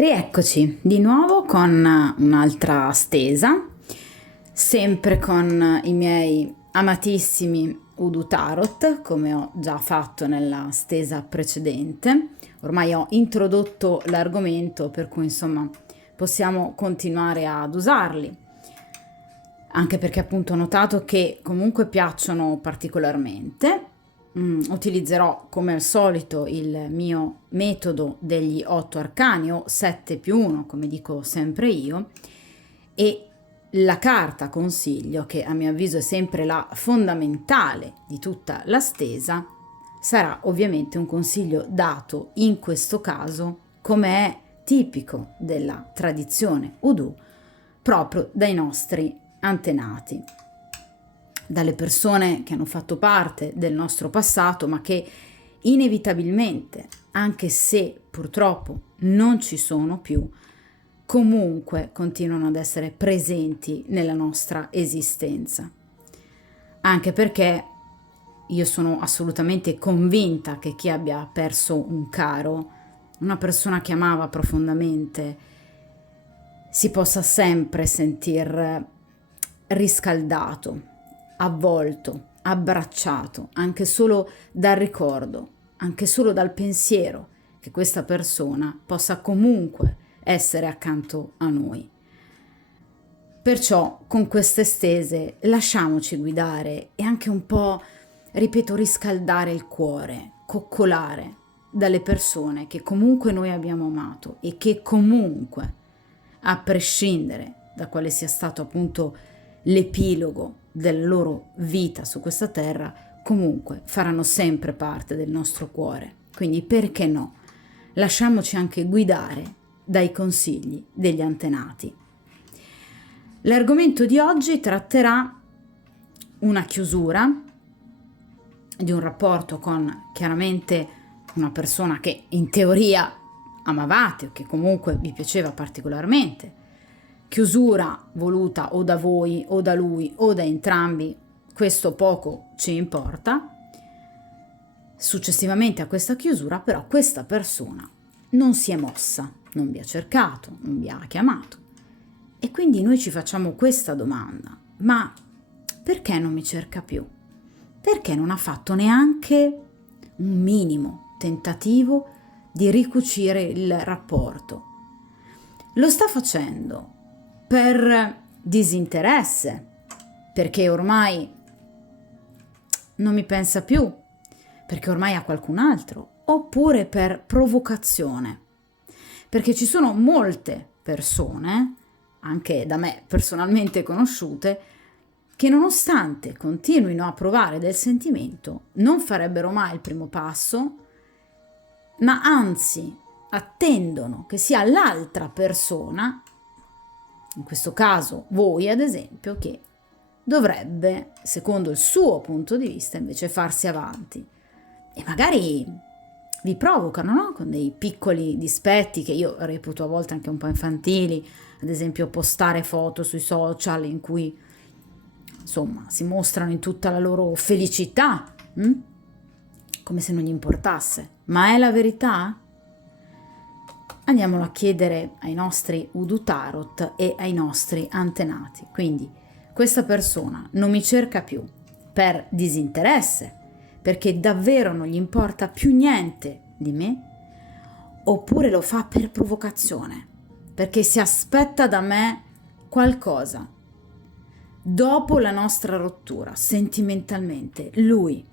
Rieccoci di nuovo con un'altra stesa, sempre con i miei amatissimi Udu Tarot, come ho già fatto nella stesa precedente. Ormai ho introdotto l'argomento, per cui insomma possiamo continuare ad usarli, anche perché appunto ho notato che comunque piacciono particolarmente. Utilizzerò come al solito il mio metodo degli 8 arcani o 7+1, come dico sempre io, e la carta consiglio, che a mio avviso è sempre la fondamentale di tutta la stesa, sarà ovviamente un consiglio dato in questo caso, come è tipico della tradizione Udu, proprio dai nostri antenati, dalle persone che hanno fatto parte del nostro passato, ma che inevitabilmente, anche se purtroppo non ci sono più, comunque continuano ad essere presenti nella nostra esistenza. Anche perché io sono assolutamente convinta che chi abbia perso un caro, una persona che amava profondamente, si possa sempre sentir riscaldato, avvolto, abbracciato, anche solo dal ricordo, anche solo dal pensiero che questa persona possa comunque essere accanto a noi. Perciò con queste stese lasciamoci guidare e anche un po', ripeto, riscaldare il cuore, coccolare dalle persone che comunque noi abbiamo amato e che comunque, a prescindere da quale sia stato appunto l'epilogo della loro vita su questa terra, comunque faranno sempre parte del nostro cuore. Quindi perché no? Lasciamoci anche guidare dai consigli degli antenati. L'argomento di oggi tratterà una chiusura di un rapporto con chiaramente una persona che in teoria amavate o che comunque vi piaceva particolarmente. Chiusura voluta o da voi o da lui o da entrambi, questo poco ci importa. Successivamente a questa chiusura però questa persona non si è mossa, non vi ha cercato, non vi ha chiamato, e quindi noi ci facciamo questa domanda: ma perché non mi cerca più? Perché non ha fatto neanche un minimo tentativo di ricucire il rapporto? Lo sta facendo per disinteresse, perché ormai non mi pensa più, perché ormai ha qualcun altro, oppure per provocazione? Perché ci sono molte persone, anche da me personalmente conosciute, che nonostante continuino a provare del sentimento, non farebbero mai il primo passo, ma anzi attendono che sia l'altra persona, in questo caso voi ad esempio, che dovrebbe, secondo il suo punto di vista, invece farsi avanti. E magari vi provocano, no? Con dei piccoli dispetti che io reputo a volte anche un po' infantili, ad esempio postare foto sui social in cui insomma si mostrano in tutta la loro felicità, come se non gli importasse. Ma è la verità? Andiamolo a chiedere ai nostri Udu Tarot e ai nostri antenati. Quindi questa persona non mi cerca più per disinteresse, perché davvero non gli importa più niente di me, oppure lo fa per provocazione, perché si aspetta da me qualcosa. Dopo la nostra rottura, sentimentalmente, lui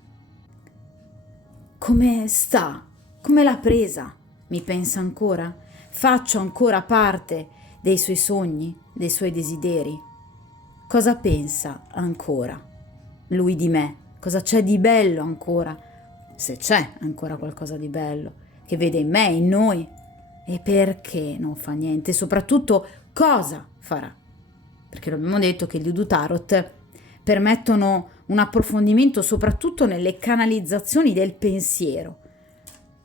come sta? Come l'ha presa? Mi pensa ancora? Faccio ancora parte dei suoi sogni, dei suoi desideri? Cosa pensa ancora lui di me? Cosa c'è di bello ancora? Se c'è ancora qualcosa di bello che vede in me, in noi, e perché non fa niente? E soprattutto cosa farà? Perché abbiamo detto che gli Udu Tarot permettono un approfondimento soprattutto nelle canalizzazioni del pensiero,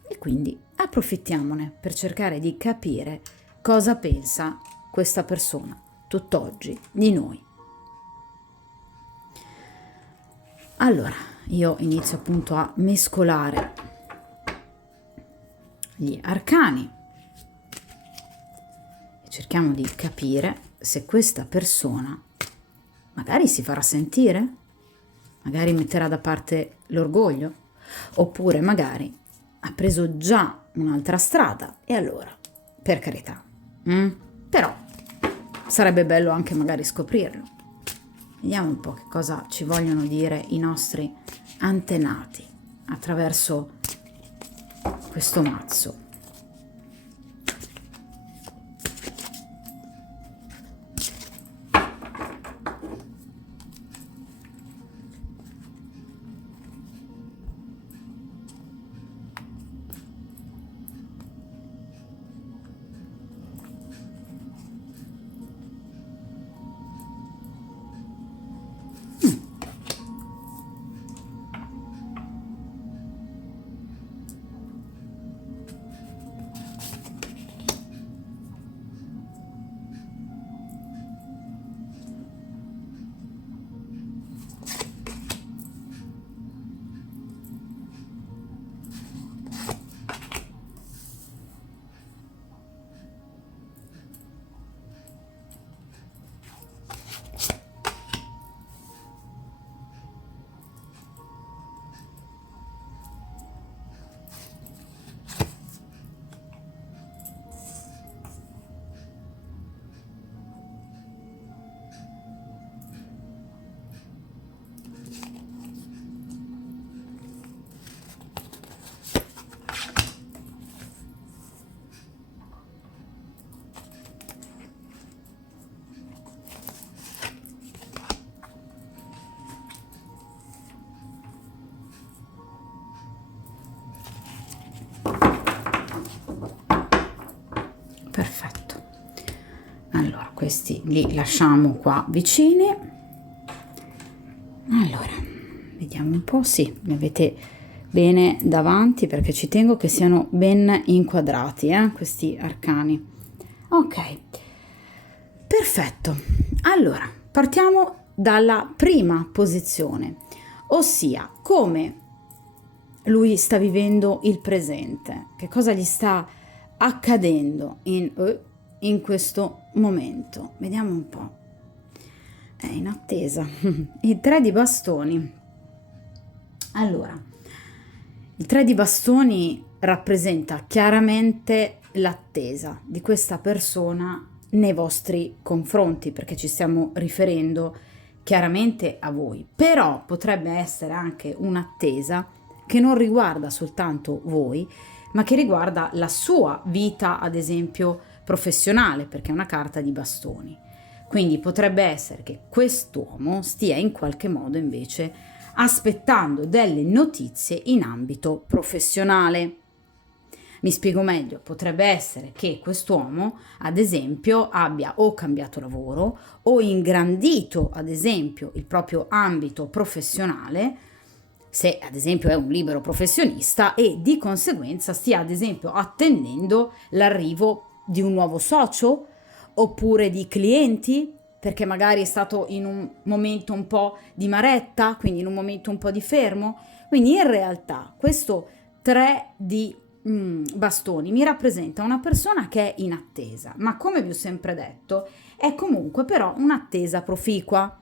e quindi approfittiamone per cercare di capire cosa pensa questa persona tutt'oggi di noi. Allora, io inizio appunto a mescolare gli arcani cerchiamo di capire se questa persona magari si farà sentire, magari metterà da parte l'orgoglio, oppure magari ha preso già un'altra strada e allora, per carità, però sarebbe bello anche magari scoprirlo. Vediamo un po' che cosa ci vogliono dire i nostri antenati attraverso questo mazzo. Perfetto, allora questi li lasciamo qua vicini. Allora vediamo un po', sì, li avete bene davanti perché ci tengo che siano ben inquadrati, questi arcani. Ok, perfetto. Allora partiamo dalla prima posizione, ossia come lui sta vivendo il presente, che cosa gli sta accadendo in questo momento. Vediamo un po'. È in attesa. Il 3 di bastoni. Allora, il 3 di bastoni rappresenta chiaramente l'attesa di questa persona nei vostri confronti, perché ci stiamo riferendo chiaramente a voi, però potrebbe essere anche un'attesa che non riguarda soltanto voi, ma che riguarda la sua vita, ad esempio, professionale, perché è una carta di bastoni. Quindi potrebbe essere che quest'uomo stia in qualche modo invece aspettando delle notizie in ambito professionale. Mi spiego meglio, potrebbe essere che quest'uomo, ad esempio, abbia o cambiato lavoro o ingrandito, ad esempio, il proprio ambito professionale, se ad esempio è un libero professionista, e di conseguenza stia ad esempio attendendo l'arrivo di un nuovo socio oppure di clienti, perché magari è stato in un momento un po' di maretta, quindi in un momento un po' di fermo. Quindi in realtà questo 3 di bastoni mi rappresenta una persona che è in attesa, ma come vi ho sempre detto è comunque però un'attesa proficua.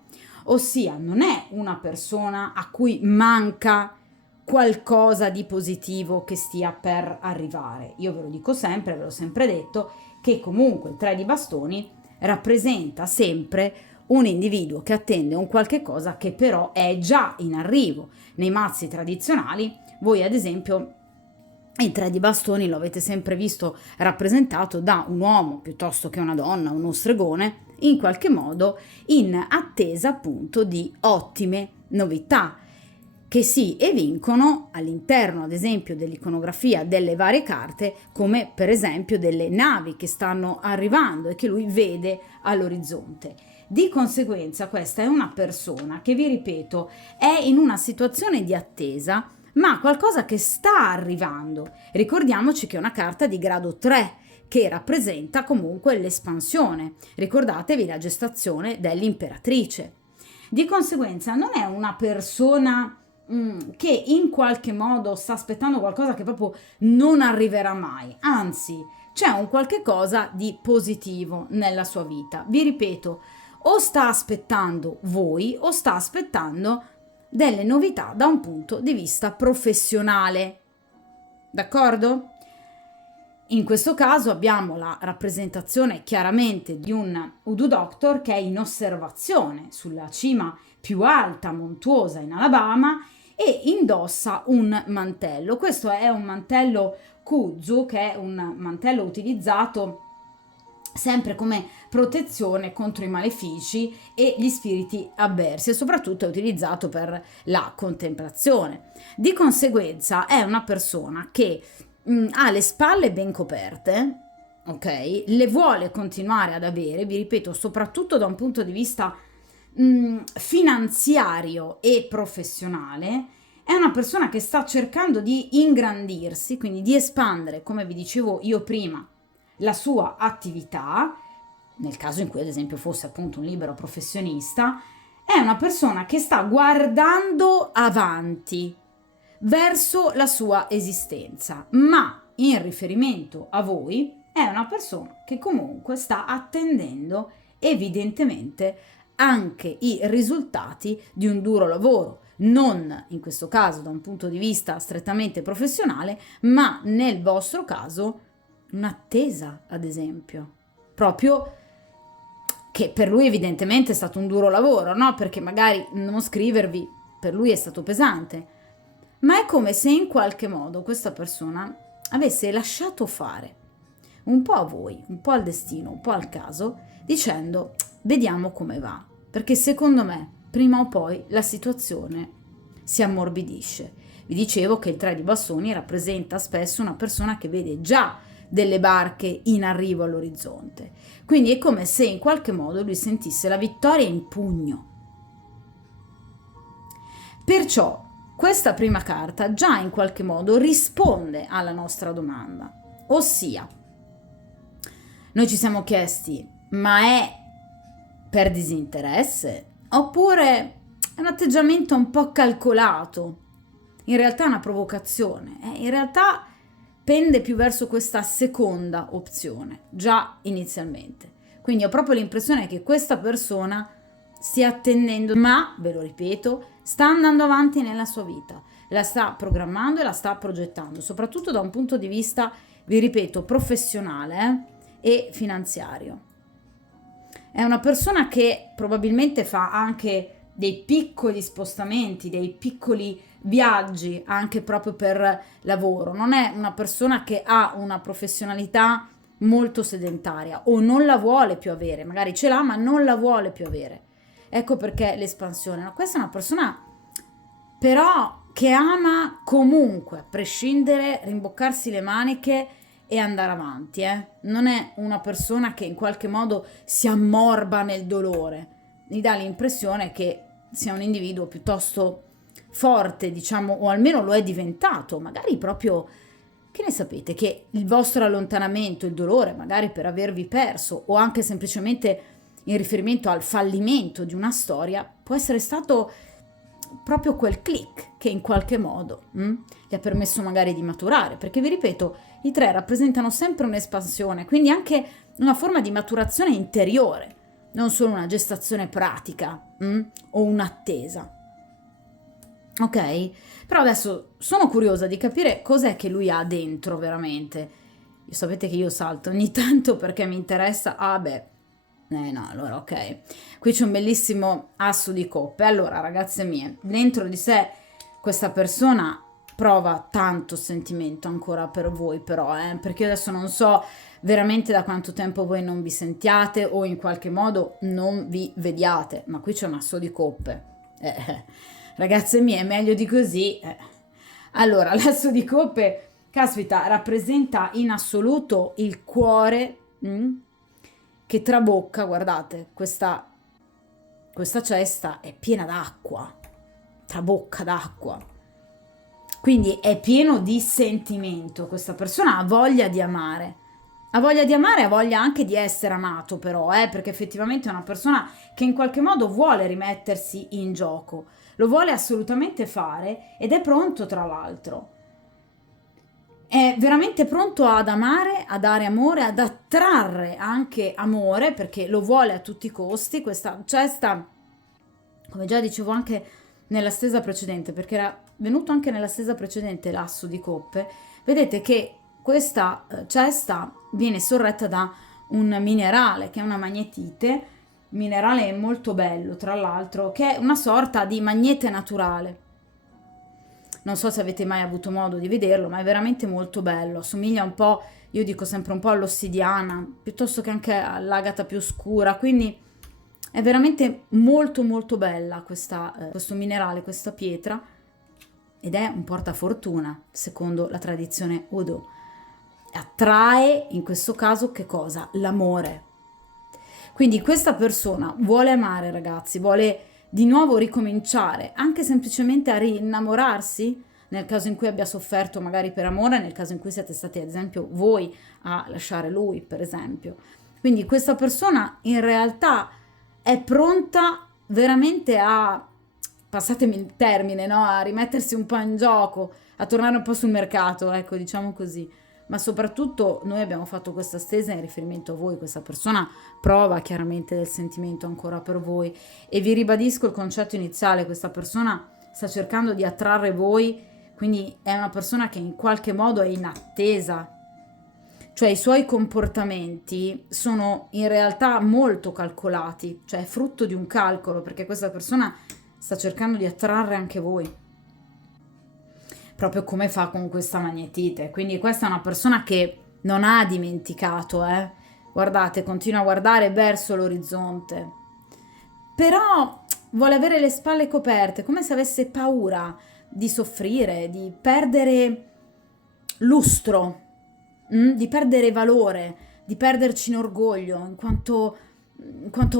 Ossia, non è una persona a cui manca qualcosa di positivo che stia per arrivare. Io ve lo dico sempre, ve l'ho sempre detto, che comunque il 3 di bastoni rappresenta sempre un individuo che attende un qualche cosa che però è già in arrivo. Nei mazzi tradizionali, voi ad esempio, il 3 di bastoni lo avete sempre visto rappresentato da un uomo piuttosto che una donna, uno stregone, in qualche modo in attesa appunto di ottime novità che si evincono all'interno ad esempio dell'iconografia delle varie carte, come per esempio delle navi che stanno arrivando e che lui vede all'orizzonte. Di conseguenza questa è una persona che, vi ripeto, è in una situazione di attesa, ma qualcosa che sta arrivando. Ricordiamoci che è una carta di grado 3, che rappresenta comunque l'espansione. Ricordatevi la gestazione dell'imperatrice. Di conseguenza non è una persona che in qualche modo sta aspettando qualcosa che proprio non arriverà mai, anzi c'è un qualche cosa di positivo nella sua vita. Vi ripeto, o sta aspettando voi o sta aspettando delle novità da un punto di vista professionale. D'accordo? In questo caso abbiamo la rappresentazione chiaramente di un Voodoo Doctor che è in osservazione sulla cima più alta, montuosa in Alabama, e indossa un mantello. Questo è un mantello Kuzu, che è un mantello utilizzato sempre come protezione contro i malefici e gli spiriti avversi, e soprattutto è utilizzato per la contemplazione. Di conseguenza è una persona che ha le spalle ben coperte, ok? Le vuole continuare ad avere, vi ripeto, soprattutto da un punto di vista finanziario e professionale. È una persona che sta cercando di ingrandirsi, quindi di espandere, come vi dicevo io prima, la sua attività, nel caso in cui ad esempio fosse appunto un libero professionista. È una persona che sta guardando avanti verso la sua esistenza, ma in riferimento a voi è una persona che comunque sta attendendo evidentemente anche i risultati di un duro lavoro, non in questo caso da un punto di vista strettamente professionale, ma nel vostro caso un'attesa, ad esempio, proprio che per lui evidentemente è stato un duro lavoro, no? Perché magari non scrivervi per lui è stato pesante, ma è come se in qualche modo questa persona avesse lasciato fare un po' a voi, un po' al destino, un po' al caso, dicendo vediamo come va, perché secondo me prima o poi la situazione si ammorbidisce. Vi dicevo che il 3 di bastoni rappresenta spesso una persona che vede già delle barche in arrivo all'orizzonte, quindi è come se in qualche modo lui sentisse la vittoria in pugno. Perciò questa prima carta già in qualche modo risponde alla nostra domanda, ossia noi ci siamo chiesti ma è per disinteresse oppure è un atteggiamento un po' calcolato, in realtà è una provocazione, in realtà pende più verso questa seconda opzione già inizialmente. Quindi ho proprio l'impressione che questa persona stia attendendo, ma ve lo ripeto, sta andando avanti nella sua vita, la sta programmando e la sta progettando, soprattutto da un punto di vista, vi ripeto, professionale e finanziario. È una persona che probabilmente fa anche dei piccoli spostamenti, dei piccoli viaggi anche proprio per lavoro. Non è una persona che ha una professionalità molto sedentaria o non la vuole più avere, magari ce l'ha ma non la vuole più avere. Ecco perché l'espansione. No, questa è una persona però che ama comunque, a prescindere, rimboccarsi le maniche e andare avanti. Non è una persona che in qualche modo si ammorba nel dolore. Mi dà l'impressione che sia un individuo piuttosto forte, diciamo, o almeno lo è diventato, magari proprio, che ne sapete, che il vostro allontanamento, il dolore, magari per avervi perso, o anche semplicemente in riferimento al fallimento di una storia, può essere stato proprio quel click che in qualche modo gli ha permesso magari di maturare, perché vi ripeto, i 3 rappresentano sempre un'espansione, quindi anche una forma di maturazione interiore, non solo una gestazione pratica o un'attesa. Ok? Però adesso sono curiosa di capire cos'è che lui ha dentro veramente. Sapete che io salto ogni tanto perché mi interessa. No, allora ok. Qui c'è un bellissimo asso di coppe. Allora, ragazze mie, dentro di sé questa persona prova tanto sentimento ancora per voi, però, perché io adesso non so veramente da quanto tempo voi non vi sentiate o in qualche modo non vi vediate, ma qui c'è un asso di coppe. Ragazze mie, meglio di così. Allora, l'asso di coppe, caspita, rappresenta in assoluto il cuore che trabocca. Guardate, questa cesta è piena d'acqua, trabocca d'acqua. Quindi è pieno di sentimento. Questa persona ha voglia di amare. Ha voglia di amare, ha voglia anche di essere amato però, perché effettivamente è una persona che in qualche modo vuole rimettersi in gioco. Lo vuole assolutamente fare ed è pronto, tra l'altro. è veramente pronto ad amare, a dare amore, ad attrarre anche amore, perché lo vuole a tutti i costi. Questa cesta, come già dicevo anche nella stesa precedente, perché era venuto anche nella stesa precedente l'asso di coppe, vedete che questa cesta viene sorretta da un minerale che è una magnetite, minerale molto bello tra l'altro, che è una sorta di magnete naturale. Non so se avete mai avuto modo di vederlo, ma è veramente molto bello. Assomiglia un po', io dico sempre un po' all'ossidiana, piuttosto che anche all'agata più scura. Quindi è veramente molto molto bella questo minerale, questa pietra. Ed è un portafortuna, secondo la tradizione Odo. Attrae, in questo caso, che cosa? L'amore. Quindi questa persona vuole amare, ragazzi, vuole di nuovo ricominciare, anche semplicemente a rinnamorarsi, nel caso in cui abbia sofferto magari per amore, nel caso in cui siete stati ad esempio voi a lasciare lui, per esempio. Quindi questa persona in realtà è pronta veramente a, passatemi il termine, no? A rimettersi un po' in gioco, a tornare un po' sul mercato, ecco, diciamo così. Ma soprattutto noi abbiamo fatto questa stesa in riferimento a voi, questa persona prova chiaramente del sentimento ancora per voi e vi ribadisco il concetto iniziale, questa persona sta cercando di attrarre voi, quindi è una persona che in qualche modo è in attesa, cioè i suoi comportamenti sono in realtà molto calcolati, cioè è frutto di un calcolo, perché questa persona sta cercando di attrarre anche voi, proprio come fa con questa magnetite. Quindi questa è una persona che non ha dimenticato, guardate, continua a guardare verso l'orizzonte, però vuole avere le spalle coperte, come se avesse paura di soffrire, di perdere lustro, di perdere valore, di perderci in orgoglio, in quanto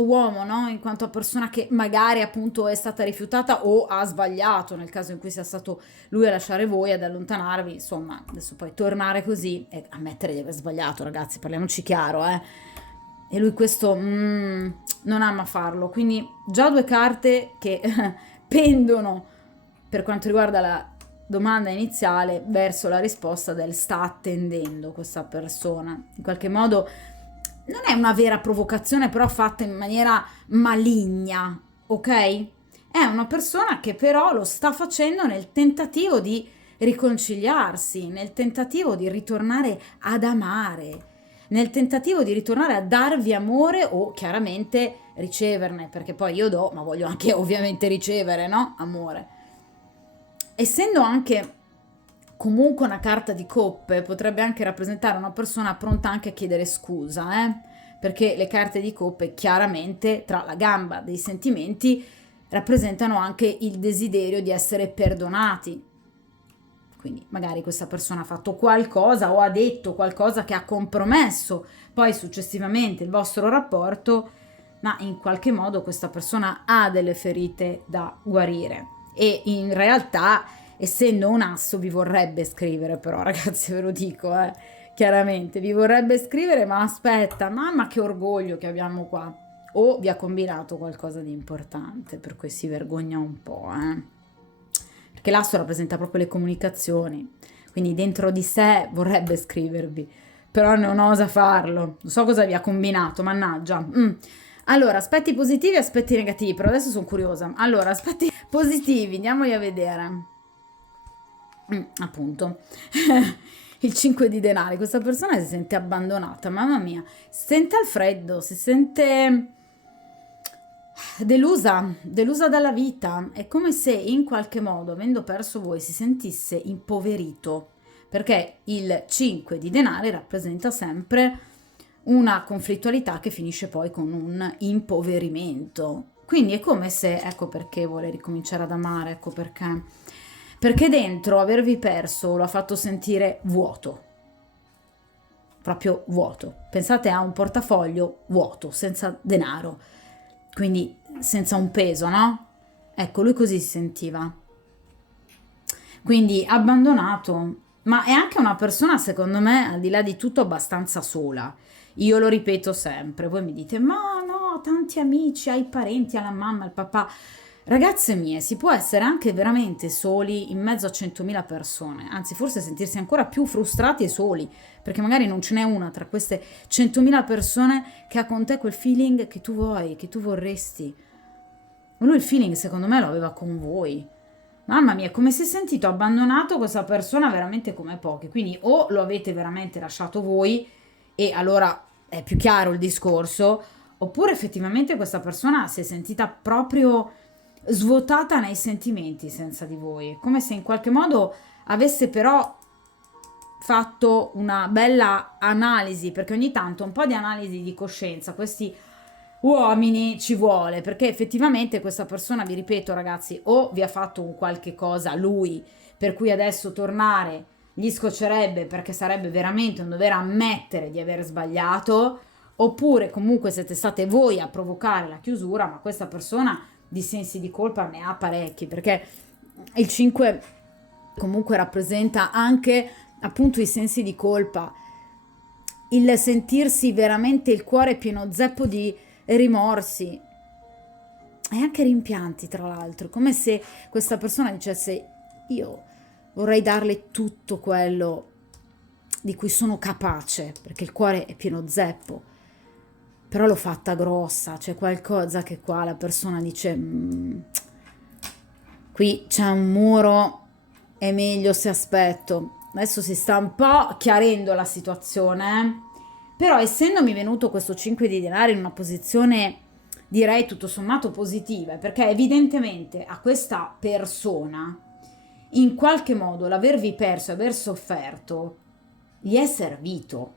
uomo, no? In quanto persona che magari appunto è stata rifiutata o ha sbagliato, nel caso in cui sia stato lui a lasciare voi, ad allontanarvi, insomma, adesso poi tornare così e ammettere di aver sbagliato, ragazzi, parliamoci chiaro, E lui questo non ama farlo, quindi già due carte che pendono per quanto riguarda la domanda iniziale verso la risposta del sta attendendo questa persona. In qualche modo non è una vera provocazione, però fatta in maniera maligna, ok? È una persona che però lo sta facendo nel tentativo di riconciliarsi, nel tentativo di ritornare ad amare, nel tentativo di ritornare a darvi amore o chiaramente riceverne, perché poi io do, ma voglio anche ovviamente ricevere, no? Amore. Essendo anche comunque una carta di coppe, potrebbe anche rappresentare una persona pronta anche a chiedere scusa, perché le carte di coppe chiaramente tra la gamba dei sentimenti rappresentano anche il desiderio di essere perdonati. Quindi magari questa persona ha fatto qualcosa o ha detto qualcosa che ha compromesso poi successivamente il vostro rapporto, ma in qualche modo questa persona ha delle ferite da guarire e in realtà, essendo un asso, vi vorrebbe scrivere, però ragazzi ve lo dico, chiaramente vi vorrebbe scrivere, ma aspetta, mamma che orgoglio che abbiamo qua, o vi ha combinato qualcosa di importante per cui si vergogna un po', perché l'asso rappresenta proprio le comunicazioni, quindi dentro di sé vorrebbe scrivervi, però non osa farlo, non so cosa vi ha combinato, mannaggia. Allora, aspetti positivi e aspetti negativi, però adesso sono curiosa. Allora, aspetti positivi, andiamoli a vedere. Appunto, il 5 di denari, questa persona si sente abbandonata, mamma mia, si sente al freddo, si sente delusa dalla vita, è come se in qualche modo, avendo perso voi, si sentisse impoverito, perché il 5 di denari rappresenta sempre una conflittualità che finisce poi con un impoverimento. Quindi è come se, ecco perché vuole ricominciare ad amare, ecco perché dentro avervi perso lo ha fatto sentire vuoto, proprio vuoto. Pensate a un portafoglio vuoto, senza denaro, quindi senza un peso, no? Ecco, lui così si sentiva. Quindi abbandonato, ma è anche una persona, secondo me, al di là di tutto, abbastanza sola. Io lo ripeto sempre, voi mi dite, ma no, tanti amici, hai parenti, alla mamma, al papà. Ragazze mie, si può essere anche veramente soli in mezzo a 100.000 persone, anzi forse sentirsi ancora più frustrati e soli, perché magari non ce n'è una tra queste 100.000 persone che ha con te quel feeling che tu vuoi, che tu vorresti. Ma lui il feeling secondo me lo aveva con voi. Mamma mia, come si è sentito abbandonato questa persona veramente come pochi. Quindi o lo avete veramente lasciato voi e allora è più chiaro il discorso, oppure effettivamente questa persona si è sentita proprio svuotata nei sentimenti senza di voi. Come se in qualche modo avesse però fatto una bella analisi, perché ogni tanto un po' di analisi di coscienza, questi uomini ci vuole, perché effettivamente questa persona, vi ripeto ragazzi, o vi ha fatto un qualche cosa lui, per cui adesso tornare gli scoccerebbe perché sarebbe veramente un dover ammettere di aver sbagliato, oppure comunque siete state voi a provocare la chiusura, ma questa persona di sensi di colpa ne ha parecchi, perché il 5 comunque rappresenta anche appunto i sensi di colpa, il sentirsi veramente il cuore pieno zeppo di rimorsi e anche rimpianti, tra l'altro, come se questa persona dicesse: io vorrei darle tutto quello di cui sono capace, perché il cuore è pieno zeppo, però l'ho fatta grossa, c'è qualcosa che qua la persona dice: qui c'è un muro, è meglio se aspetto. Adesso si sta un po' chiarendo la situazione, però essendomi venuto questo 5 di denari in una posizione direi tutto sommato positiva, perché evidentemente a questa persona in qualche modo l'avervi perso e aver sofferto gli è servito,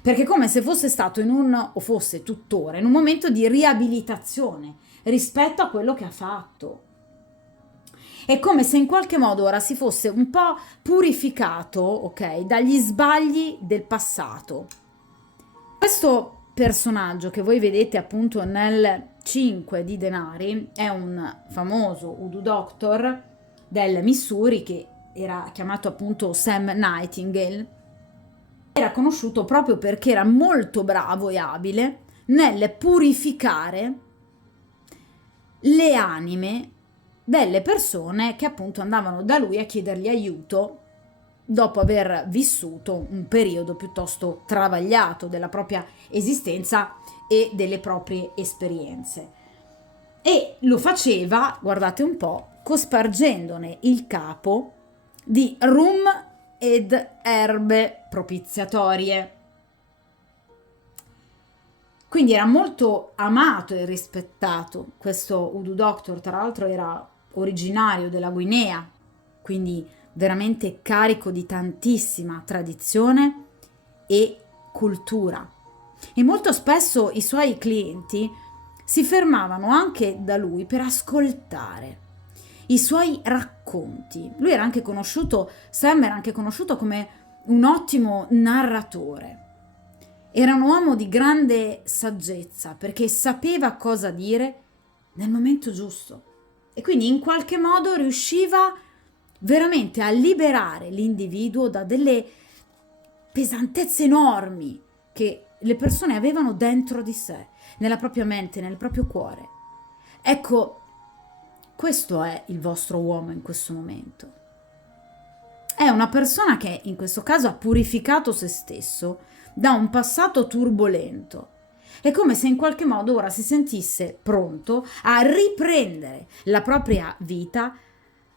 perché è come se fosse stato o fosse tuttora in un momento di riabilitazione rispetto a quello che ha fatto. È come se in qualche modo ora si fosse un po' purificato, ok, dagli sbagli del passato. Questo personaggio che voi vedete appunto nel 5 di denari è un famoso Voodoo Doctor del Missouri che era chiamato appunto Sam Nightingale. Era conosciuto proprio perché era molto bravo e abile nel purificare le anime delle persone che appunto andavano da lui a chiedergli aiuto dopo aver vissuto un periodo piuttosto travagliato della propria esistenza e delle proprie esperienze. E lo faceva, guardate un po', cospargendone il capo di rum ed erbe propiziatorie. Quindi era molto amato e rispettato. Questo Voodoo Doctor, tra l'altro, era originario della Guinea, quindi veramente carico di tantissima tradizione e cultura. E molto spesso i suoi clienti si fermavano anche da lui per ascoltare i suoi racconti. Lui era anche conosciuto, Sam era anche conosciuto come un ottimo narratore. Era un uomo di grande saggezza perché sapeva cosa dire nel momento giusto e quindi in qualche modo riusciva veramente a liberare l'individuo da delle pesantezze enormi che le persone avevano dentro di sé, nella propria mente, nel proprio cuore. Ecco, questo è il vostro uomo in questo momento. È una persona che in questo caso ha purificato se stesso da un passato turbolento. È come se in qualche modo ora si sentisse pronto a riprendere la propria vita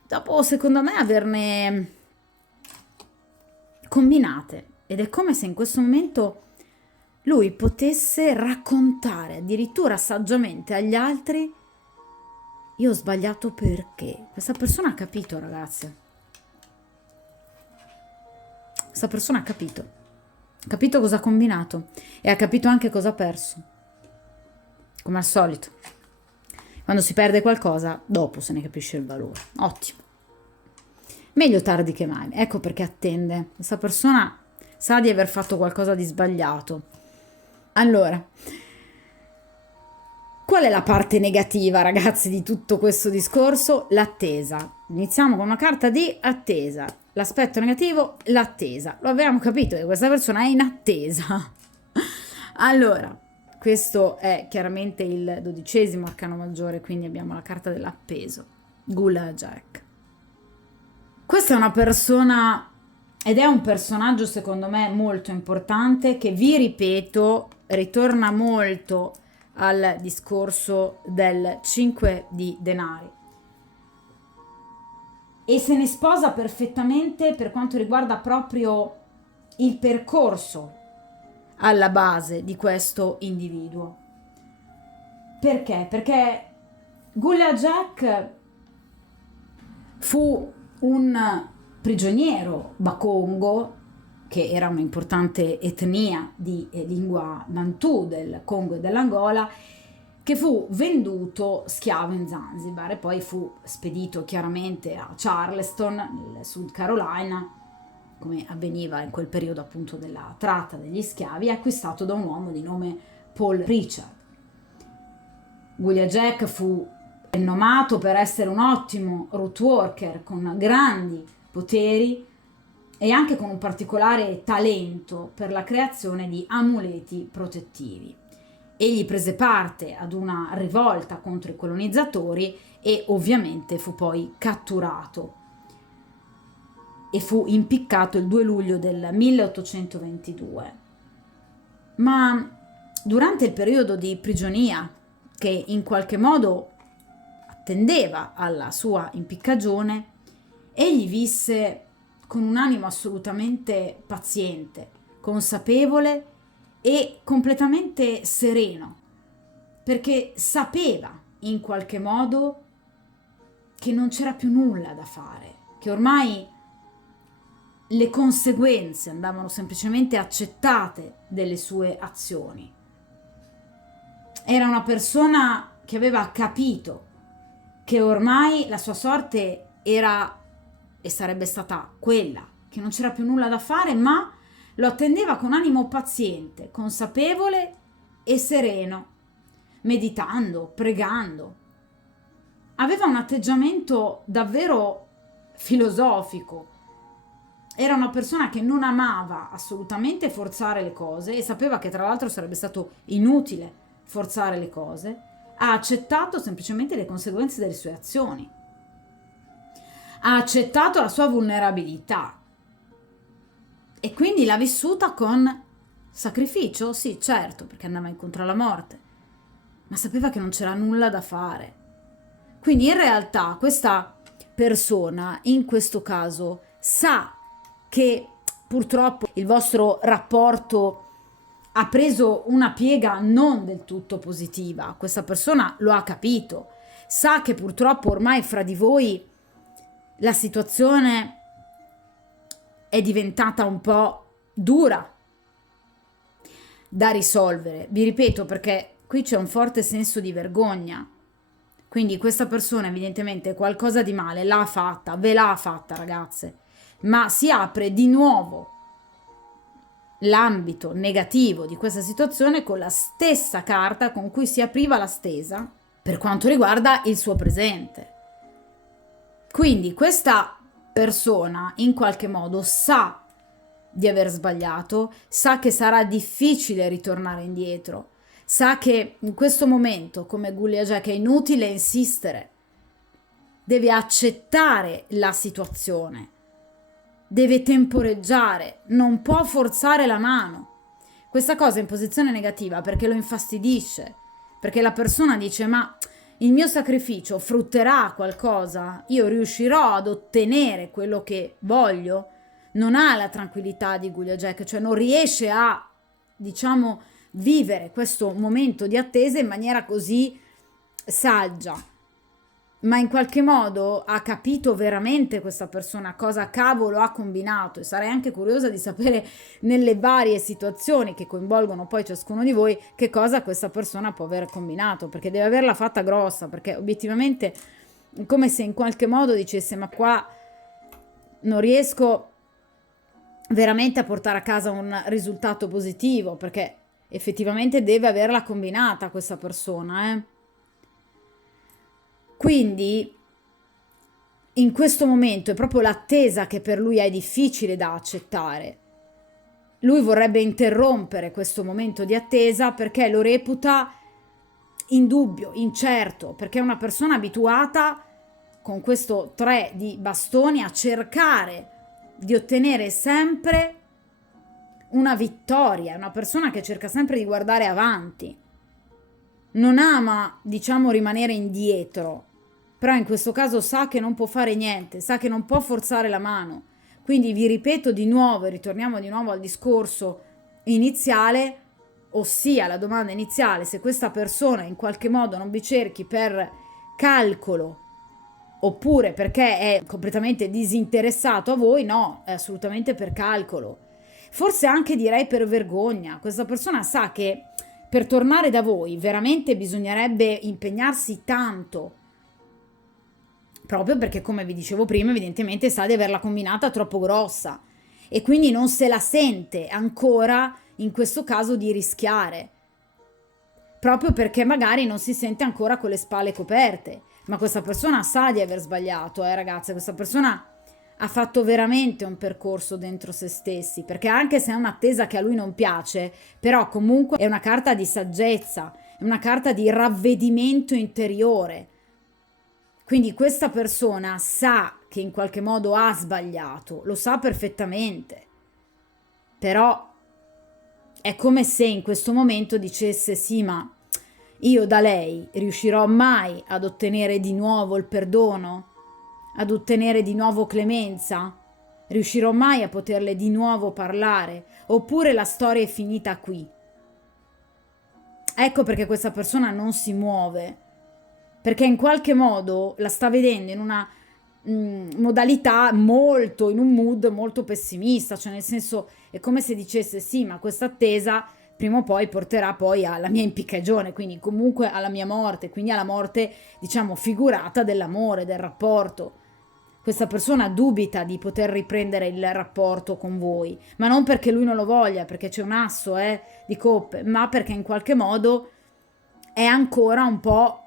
dopo, secondo me, averne combinate. Ed è come se in questo momento lui potesse raccontare addirittura saggiamente agli altri: io ho sbagliato perché. Questa persona ha capito, ragazze. Questa persona ha capito cosa ha combinato e ha capito anche cosa ha perso. Come al solito. Quando si perde qualcosa, dopo se ne capisce il valore. Ottimo. Meglio tardi che mai. Ecco perché attende. Questa persona sa di aver fatto qualcosa di sbagliato. Allora, qual è la parte negativa, ragazzi, di tutto questo discorso? L'attesa. Iniziamo con una carta di attesa. L'aspetto negativo, l'attesa. Lo abbiamo capito che questa persona è in attesa. Allora, questo è chiaramente il 12° arcano maggiore, quindi abbiamo la carta dell'appeso, Gula Jack. Questa è una persona ed è un personaggio secondo me molto importante che, vi ripeto, ritorna molto al discorso del 5 di denari e se ne sposa perfettamente per quanto riguarda proprio il percorso alla base di questo individuo. Perché? Perché Gula Jack fu un prigioniero Bakongo, che era un'importante etnia di lingua Bantu del Congo e dell'Angola, che fu venduto schiavo in Zanzibar e poi fu spedito chiaramente a Charleston, nel Sud Carolina, come avveniva in quel periodo appunto della tratta degli schiavi, acquistato da un uomo di nome Paul Richard. Gula Jack fu rinomato per essere un ottimo root worker con grandi poteri e anche con un particolare talento per la creazione di amuleti protettivi. Egli prese parte ad una rivolta contro i colonizzatori e ovviamente fu poi catturato e fu impiccato il 2 luglio del 1822. Ma durante il periodo di prigionia, che in qualche modo attendeva alla sua impiccagione, egli visse con un animo assolutamente paziente, consapevole e completamente sereno, perché sapeva in qualche modo che non c'era più nulla da fare, che ormai le conseguenze andavano semplicemente accettate delle sue azioni. Era una persona che aveva capito che ormai la sua sorte era e sarebbe stata quella, che non c'era più nulla da fare, ma lo attendeva con animo paziente, consapevole e sereno, meditando, pregando. Aveva un atteggiamento davvero filosofico. Era una persona che non amava assolutamente forzare le cose e sapeva che tra l'altro sarebbe stato inutile forzare le cose. Ha accettato semplicemente le conseguenze delle sue azioni. Ha accettato la sua vulnerabilità e quindi l'ha vissuta con sacrificio, sì, certo, perché andava incontro alla morte, ma sapeva che non c'era nulla da fare. Quindi in realtà questa persona, in questo caso, sa che purtroppo il vostro rapporto ha preso una piega non del tutto positiva. Questa persona lo ha capito, sa che purtroppo ormai fra di voi la situazione è diventata un po' dura da risolvere. Vi ripeto, perché qui c'è un forte senso di vergogna. Quindi questa persona evidentemente qualcosa di male l'ha fatta, ve l'ha fatta, ragazze, ma si apre di nuovo l'ambito negativo di questa situazione con la stessa carta con cui si apriva la stesa per quanto riguarda il suo presente. Quindi questa persona in qualche modo sa di aver sbagliato, sa che sarà difficile ritornare indietro, sa che in questo momento, come Gula Jack, è inutile insistere, deve accettare la situazione, deve temporeggiare, non può forzare la mano. Questa cosa è in posizione negativa perché lo infastidisce, perché la persona dice: ma il mio sacrificio frutterà qualcosa? Io riuscirò ad ottenere quello che voglio? Non ha la tranquillità di Gula Jack, cioè non riesce a, diciamo, vivere questo momento di attesa in maniera così saggia, ma in qualche modo ha capito veramente questa persona cosa cavolo ha combinato, e sarei anche curiosa di sapere nelle varie situazioni che coinvolgono poi ciascuno di voi che cosa questa persona può aver combinato, perché deve averla fatta grossa, perché obiettivamente è come se in qualche modo dicesse: ma qua non riesco veramente a portare a casa un risultato positivo, perché effettivamente deve averla combinata questa persona, Quindi in questo momento è proprio l'attesa che per lui è difficile da accettare. lui vorrebbe interrompere questo momento di attesa perché lo reputa indubbio, incerto, perché è una persona abituata con questo 3 di bastoni a cercare di ottenere sempre una vittoria, è una persona che cerca sempre di guardare avanti, non ama, diciamo, rimanere indietro, però in questo caso sa che non può fare niente, sa che non può forzare la mano. Quindi vi ripeto di nuovo, e ritorniamo di nuovo al discorso iniziale, ossia la domanda iniziale: se questa persona in qualche modo non vi cerchi per calcolo oppure perché è completamente disinteressato a voi, no, è assolutamente per calcolo. Forse anche direi per vergogna. Questa persona sa che per tornare da voi veramente bisognerebbe impegnarsi tanto, proprio perché, come vi dicevo prima, evidentemente sa di averla combinata troppo grossa e quindi non se la sente ancora in questo caso di rischiare, proprio perché magari non si sente ancora con le spalle coperte. Ma questa persona sa di aver sbagliato, ragazze. Questa persona ha fatto veramente un percorso dentro se stessi, perché anche se è un'attesa che a lui non piace, però comunque è una carta di saggezza, è una carta di ravvedimento interiore. Quindi questa persona sa che in qualche modo ha sbagliato, lo sa perfettamente, però è come se in questo momento dicesse: sì, ma io da lei riuscirò mai ad ottenere di nuovo il perdono? Ad ottenere di nuovo clemenza? Riuscirò mai a poterle di nuovo parlare? Oppure la storia è finita qui? Ecco perché questa persona non si muove, perché in qualche modo la sta vedendo in una modalità molto, in un mood molto pessimista, cioè nel senso è come se dicesse: sì, ma questa attesa prima o poi porterà poi alla mia impiccagione, quindi comunque alla mia morte, quindi alla morte, diciamo, figurata dell'amore, del rapporto. Questa persona dubita di poter riprendere il rapporto con voi, ma non perché lui non lo voglia, perché c'è un asso di coppe, ma perché in qualche modo è ancora un po'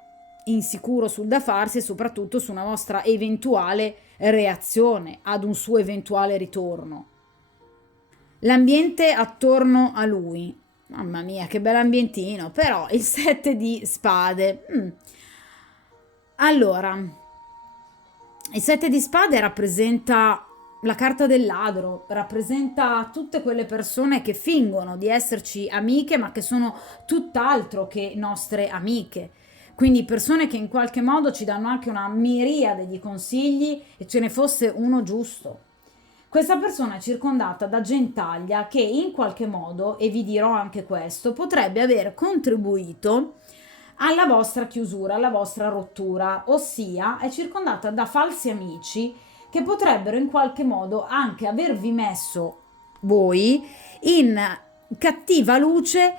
insicuro sul da farsi e soprattutto su una vostra eventuale reazione ad un suo eventuale ritorno. L'ambiente attorno a lui, mamma mia che bell'ambientino, però il 7 di spade. Allora, il 7 di spade rappresenta la carta del ladro, rappresenta tutte quelle persone che fingono di esserci amiche ma che sono tutt'altro che nostre amiche. Quindi persone che in qualche modo ci danno anche una miriade di consigli e ce ne fosse uno giusto. Questa persona è circondata da gentaglia che in qualche modo, e vi dirò anche questo, potrebbe aver contribuito alla vostra chiusura, alla vostra rottura, ossia è circondata da falsi amici che potrebbero in qualche modo anche avervi messo voi in cattiva luce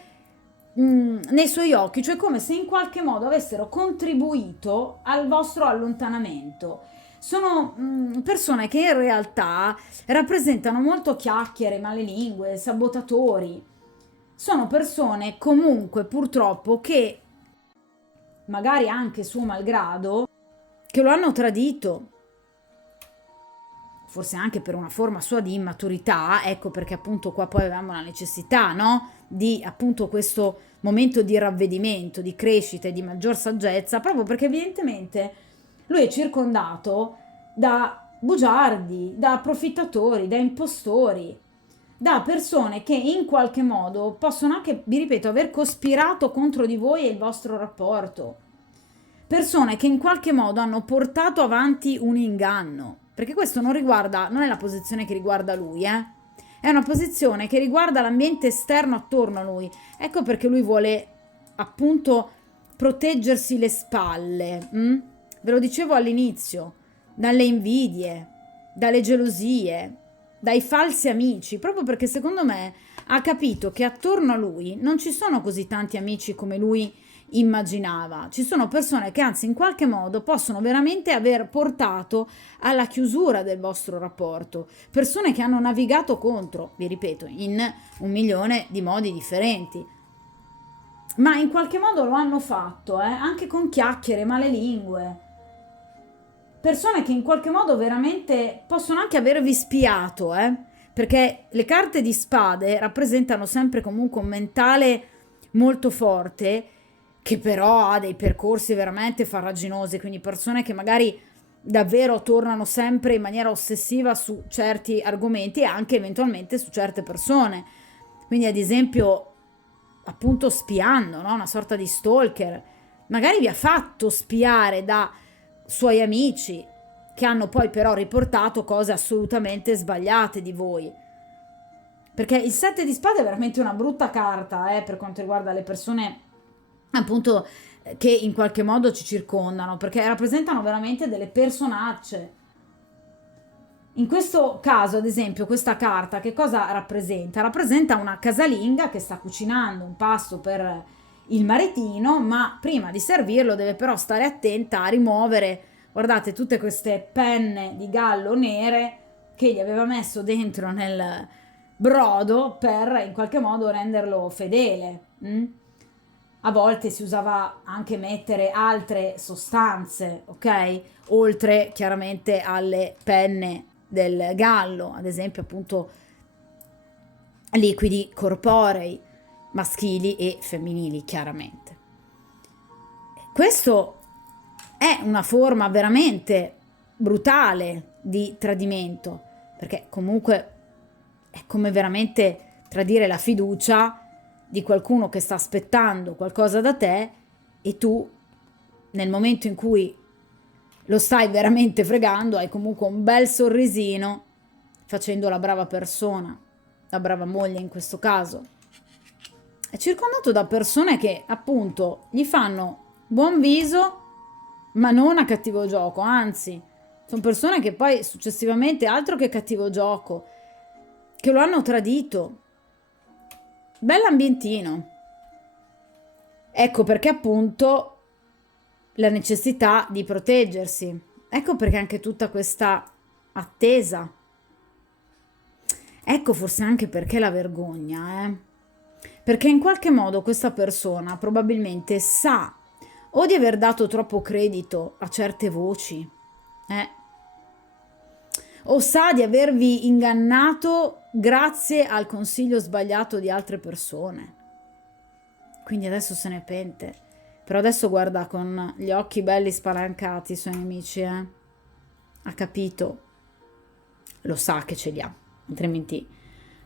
nei suoi occhi, cioè come se in qualche modo avessero contribuito al vostro allontanamento. Sono persone che in realtà rappresentano molto chiacchiere, malelingue, sabotatori. Sono persone comunque purtroppo che, magari anche suo malgrado, che lo hanno tradito, forse anche per una forma sua di immaturità, ecco perché appunto qua poi avevamo la necessità, no? Di appunto questo momento di ravvedimento, di crescita e di maggior saggezza, proprio perché evidentemente lui è circondato da bugiardi, da approfittatori, da impostori, da persone che in qualche modo possono anche, vi ripeto, aver cospirato contro di voi e il vostro rapporto. Persone che in qualche modo hanno portato avanti un inganno, perché questo non è la posizione che riguarda lui, è una posizione che riguarda l'ambiente esterno attorno a lui. Ecco perché lui vuole appunto proteggersi le spalle. Ve lo dicevo all'inizio, dalle invidie, dalle gelosie, dai falsi amici, proprio perché secondo me ha capito che attorno a lui non ci sono così tanti amici come lui immaginava. Ci sono persone che anzi in qualche modo possono veramente aver portato alla chiusura del vostro rapporto, persone che hanno navigato contro, vi ripeto, in 1.000.000 di modi differenti, ma in qualche modo lo hanno fatto, anche con chiacchiere, malelingue, persone che in qualche modo veramente possono anche avervi spiato, perché le carte di spade rappresentano sempre comunque un mentale molto forte, che però ha dei percorsi veramente farraginosi, quindi persone che magari davvero tornano sempre in maniera ossessiva su certi argomenti e anche eventualmente su certe persone. Quindi ad esempio appunto spiando, no? Una sorta di stalker. Magari vi ha fatto spiare da suoi amici che hanno poi però riportato cose assolutamente sbagliate di voi. Perché il 7 di spade è veramente una brutta carta, per quanto riguarda le persone appunto che in qualche modo ci circondano, perché rappresentano veramente delle personacce. In questo caso, ad esempio, questa carta che cosa rappresenta? Rappresenta una casalinga che sta cucinando un pasto per il maritino, ma prima di servirlo deve però stare attenta a rimuovere, guardate, tutte queste penne di gallo nere che gli aveva messo dentro nel brodo per in qualche modo renderlo fedele. A volte si usava anche mettere altre sostanze, ok? Oltre chiaramente alle penne del gallo, ad esempio appunto liquidi corporei, maschili e femminili, chiaramente. Questo è una forma veramente brutale di tradimento, perché comunque è come veramente tradire la fiducia di qualcuno che sta aspettando qualcosa da te e tu nel momento in cui lo stai veramente fregando hai comunque un bel sorrisino facendo la brava persona, la brava moglie in questo caso. È circondato da persone che appunto gli fanno buon viso ma non a cattivo gioco, anzi sono persone che poi successivamente altro che cattivo gioco, che lo hanno tradito. Bell'ambientino. Ecco perché appunto la necessità di proteggersi. Ecco perché anche tutta questa attesa. Ecco forse anche perché la vergogna, Perché in qualche modo questa persona probabilmente sa o di aver dato troppo credito a certe voci, o sa di avervi ingannato grazie al consiglio sbagliato di altre persone. Quindi adesso se ne pente. Però adesso guarda con gli occhi belli spalancati i suoi nemici, Ha capito. Lo sa che ce li ha, altrimenti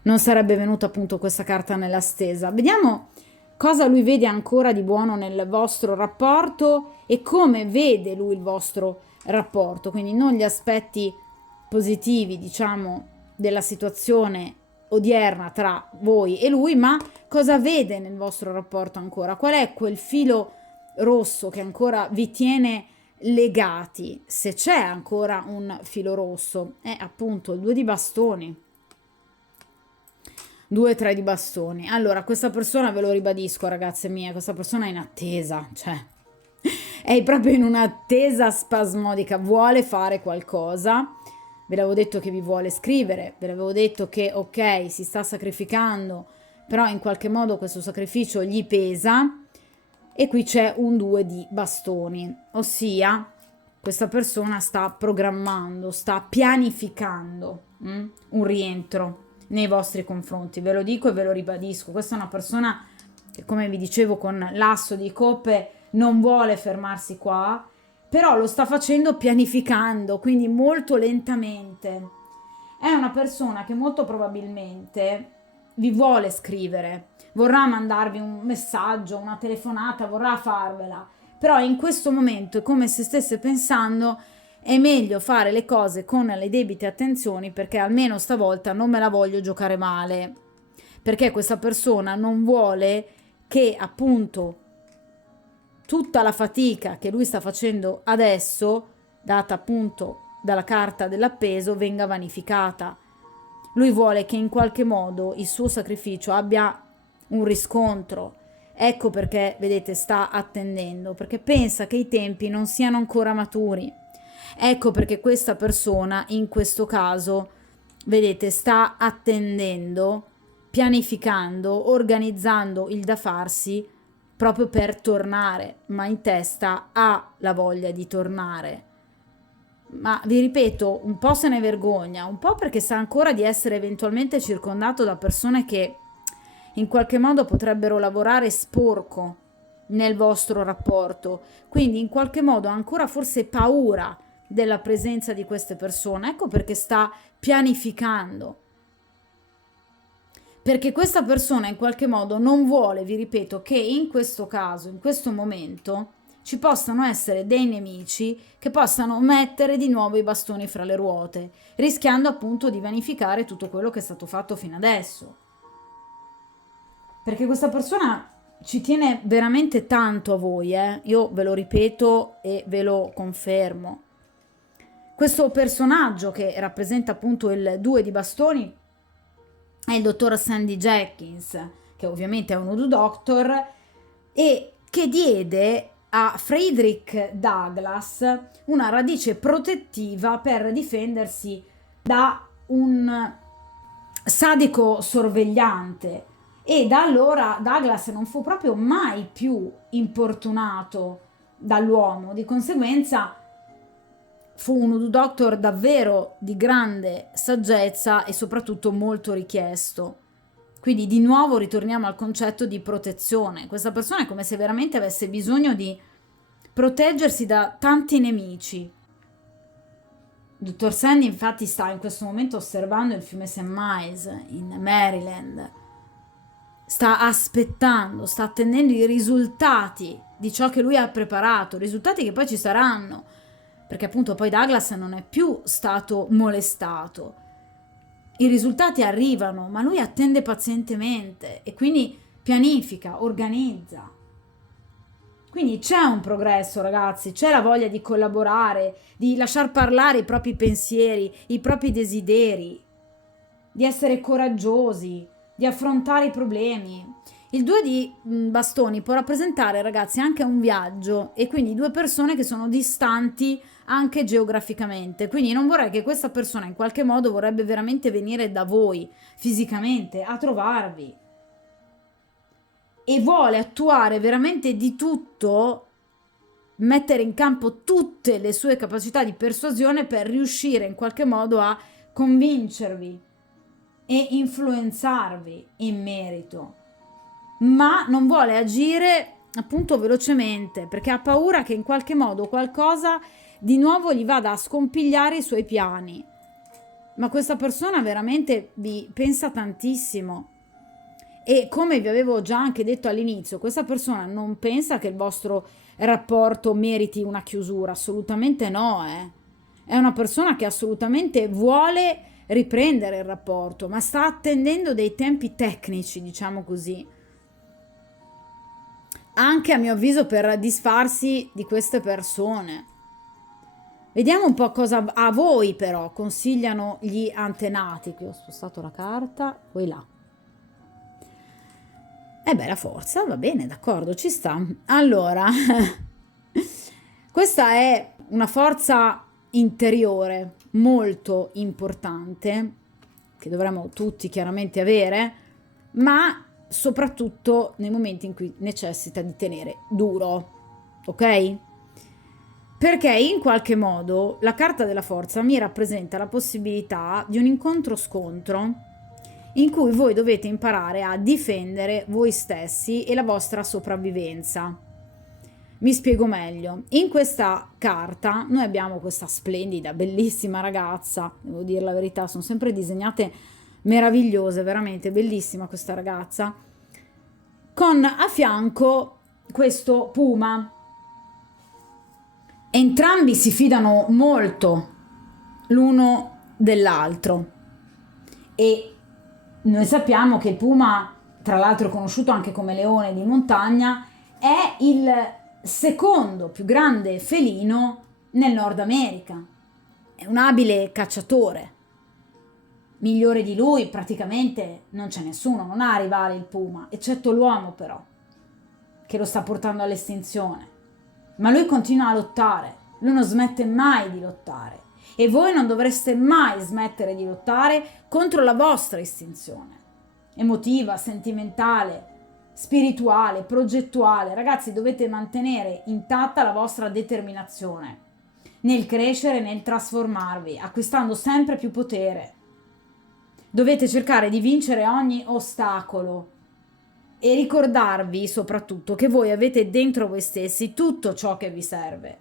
non sarebbe venuta appunto questa carta nella stesa. Vediamo cosa lui vede ancora di buono nel vostro rapporto e come vede lui il vostro rapporto. Quindi non gli aspetti positivi, diciamo, della situazione odierna tra voi e lui, ma cosa vede nel vostro rapporto ancora? Qual è quel filo rosso che ancora vi tiene legati, se c'è ancora un filo rosso? È appunto il 2 di bastoni. 2, 3 di bastoni. Allora, questa persona, ve lo ribadisco ragazze mie, questa persona è in attesa, cioè è proprio in un'attesa spasmodica, vuole fare qualcosa. Ve l'avevo detto che vi vuole scrivere, ve l'avevo detto che ok, si sta sacrificando, però in qualche modo questo sacrificio gli pesa. E qui c'è un 2 di bastoni, ossia questa persona sta programmando, sta pianificando un rientro nei vostri confronti. Ve lo dico e ve lo ribadisco, questa è una persona che, come vi dicevo, con l'asso di coppe non vuole fermarsi qua, però lo sta facendo pianificando, quindi molto lentamente. È una persona che molto probabilmente vi vuole scrivere, vorrà mandarvi un messaggio, una telefonata, vorrà farvela, però in questo momento è come se stesse pensando: è meglio fare le cose con le debite attenzioni, perché almeno stavolta non me la voglio giocare male, perché questa persona non vuole che appunto tutta la fatica che lui sta facendo adesso, data appunto dalla carta dell'appeso, venga vanificata. Lui vuole che in qualche modo il suo sacrificio abbia un riscontro. Ecco perché, vedete, sta attendendo, perché pensa che i tempi non siano ancora maturi. Ecco perché questa persona, in questo caso, vedete, sta attendendo, pianificando, organizzando il da farsi proprio per tornare, ma in testa ha la voglia di tornare. ma vi ripeto, un po' se ne vergogna, un po' perché sa ancora di essere eventualmente circondato da persone che in qualche modo potrebbero lavorare sporco nel vostro rapporto, quindi in qualche modo ha ancora forse paura della presenza di queste persone, ecco perché sta pianificando. Perché questa persona in qualche modo non vuole, vi ripeto, che in questo caso, in questo momento, ci possano essere dei nemici che possano mettere di nuovo i bastoni fra le ruote, rischiando appunto di vanificare tutto quello che è stato fatto fino adesso. Perché questa persona ci tiene veramente tanto a voi, io ve lo ripeto e ve lo confermo. Questo personaggio che rappresenta appunto il 2 di bastoni è il dottor Sandy Jenkins, che ovviamente è un voodoo doctor e che diede a Frederick Douglass una radice protettiva per difendersi da un sadico sorvegliante, e da allora Douglass non fu proprio mai più importunato dall'uomo, di conseguenza fu un voodoo doctor davvero di grande saggezza e soprattutto molto richiesto. Quindi di nuovo ritorniamo al concetto di protezione. Questa persona è come se veramente avesse bisogno di proteggersi da tanti nemici. Il dottor Sandy infatti sta in questo momento osservando il fiume St. Miles in Maryland. Sta aspettando, sta attendendo i risultati di ciò che lui ha preparato, risultati che poi ci saranno, perché appunto poi Douglass non è più stato molestato. I risultati arrivano, ma lui attende pazientemente e quindi pianifica, organizza. Quindi c'è un progresso, ragazzi, c'è la voglia di collaborare, di lasciar parlare i propri pensieri, i propri desideri, di essere coraggiosi, di affrontare i problemi. Il 2 di bastoni può rappresentare, ragazzi, anche un viaggio e quindi due persone che sono distanti anche geograficamente. Quindi non vorrei che questa persona in qualche modo vorrebbe veramente venire da voi fisicamente a trovarvi e vuole attuare veramente di tutto, mettere in campo tutte le sue capacità di persuasione per riuscire in qualche modo a convincervi e influenzarvi in merito, ma non vuole agire appunto velocemente perché ha paura che in qualche modo qualcosa di nuovo gli vada a scompigliare i suoi piani. Ma questa persona veramente vi pensa tantissimo e, come vi avevo già anche detto all'inizio, questa persona non pensa che il vostro rapporto meriti una chiusura, assolutamente no, È una persona che assolutamente vuole riprendere il rapporto, ma sta attendendo dei tempi tecnici, diciamo così, anche a mio avviso per disfarsi di queste persone. Vediamo un po' cosa a voi però consigliano gli antenati. Qui ho spostato la carta, poi là. La forza, va bene, d'accordo, ci sta. Allora, questa è una forza interiore molto importante, che dovremmo tutti chiaramente avere, ma soprattutto nei momenti in cui necessita di tenere duro, ok? Perché in qualche modo la carta della forza mi rappresenta la possibilità di un incontro-scontro in cui voi dovete imparare a difendere voi stessi e la vostra sopravvivenza. Mi spiego meglio. In questa carta noi abbiamo questa splendida, bellissima ragazza, devo dire la verità, sono sempre disegnate meravigliose, veramente bellissima questa ragazza, con a fianco questo puma. Entrambi si fidano molto l'uno dell'altro e noi sappiamo che il puma, tra l'altro conosciuto anche come leone di montagna, è il secondo più grande felino nel Nord America. È un abile cacciatore. Migliore di lui praticamente non c'è nessuno, non ha rivale il puma, eccetto l'uomo però, che lo sta portando all'estinzione. Ma lui continua a lottare, lui non smette mai di lottare. E voi non dovreste mai smettere di lottare contro la vostra estinzione emotiva, sentimentale, spirituale, progettuale. Ragazzi, dovete mantenere intatta la vostra determinazione, nel crescere, nel trasformarvi, acquistando sempre più potere. Dovete cercare di vincere ogni ostacolo e ricordarvi soprattutto che voi avete dentro voi stessi tutto ciò che vi serve.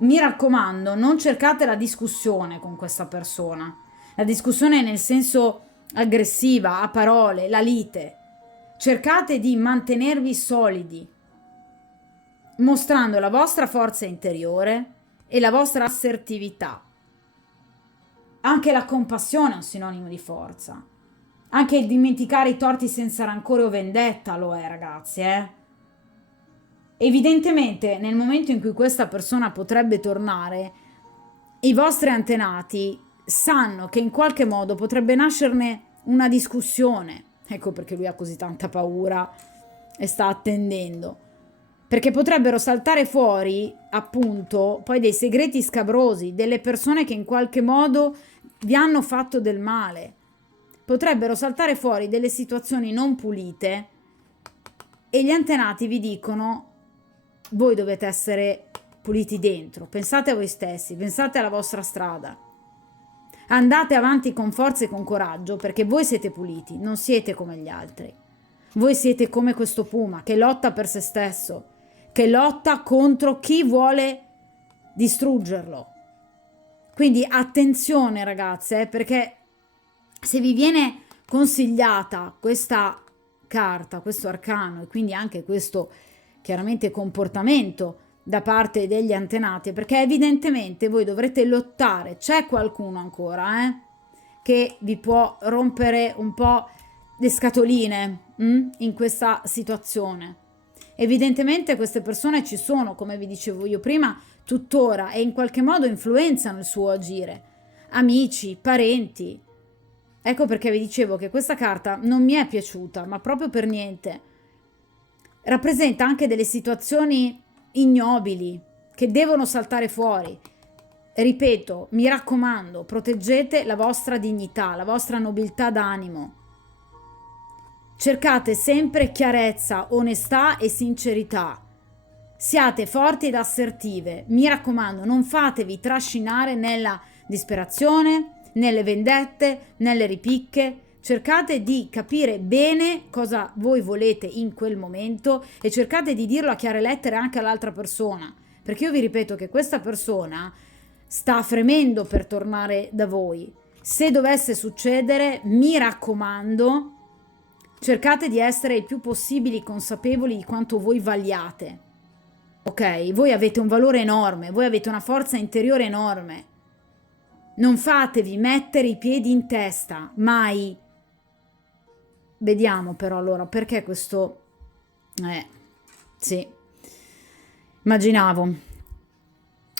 Mi raccomando, non cercate la discussione con questa persona. La discussione nel senso aggressiva, a parole, la lite. Cercate di mantenervi solidi, mostrando la vostra forza interiore e la vostra assertività. Anche la compassione è un sinonimo di forza. Anche il dimenticare i torti senza rancore o vendetta lo è, ragazzi, Evidentemente, nel momento in cui questa persona potrebbe tornare, i vostri antenati sanno che in qualche modo potrebbe nascerne una discussione. Ecco perché lui ha così tanta paura e sta attendendo. Perché potrebbero saltare fuori, appunto, poi dei segreti scabrosi, delle persone che in qualche modo vi hanno fatto del male. Potrebbero saltare fuori delle situazioni non pulite e gli antenati vi dicono: voi dovete essere puliti dentro, pensate a voi stessi, pensate alla vostra strada. Andate avanti con forza e con coraggio, perché voi siete puliti, non siete come gli altri. Voi siete come questo puma che lotta per se stesso, che lotta contro chi vuole distruggerlo. Quindi attenzione, ragazze, perché se vi viene consigliata questa carta, questo arcano e quindi anche questo chiaramente comportamento da parte degli antenati, perché evidentemente voi dovrete lottare, c'è qualcuno ancora che vi può rompere un po' le scatoline in questa situazione. Evidentemente queste persone ci sono, come vi dicevo io prima, tuttora, e in qualche modo influenzano il suo agire. Amici, parenti. Ecco perché vi dicevo che questa carta non mi è piaciuta, ma proprio per niente. Rappresenta anche delle situazioni ignobili che devono saltare fuori. Ripeto, mi raccomando, proteggete la vostra dignità, la vostra nobiltà d'animo. Cercate sempre chiarezza, onestà e sincerità. Siate forti ed assertive. Mi raccomando, non fatevi trascinare nella disperazione, nelle vendette, nelle ripicche. Cercate di capire bene cosa voi volete in quel momento e cercate di dirlo a chiare lettere anche all'altra persona. Perché io vi ripeto che questa persona sta fremendo per tornare da voi. Se dovesse succedere, mi raccomando, cercate di essere il più possibile consapevoli di quanto voi valiate. Ok? Voi avete un valore enorme, voi avete una forza interiore enorme. Non fatevi mettere i piedi in testa, mai. Vediamo però allora perché questo... sì. Immaginavo.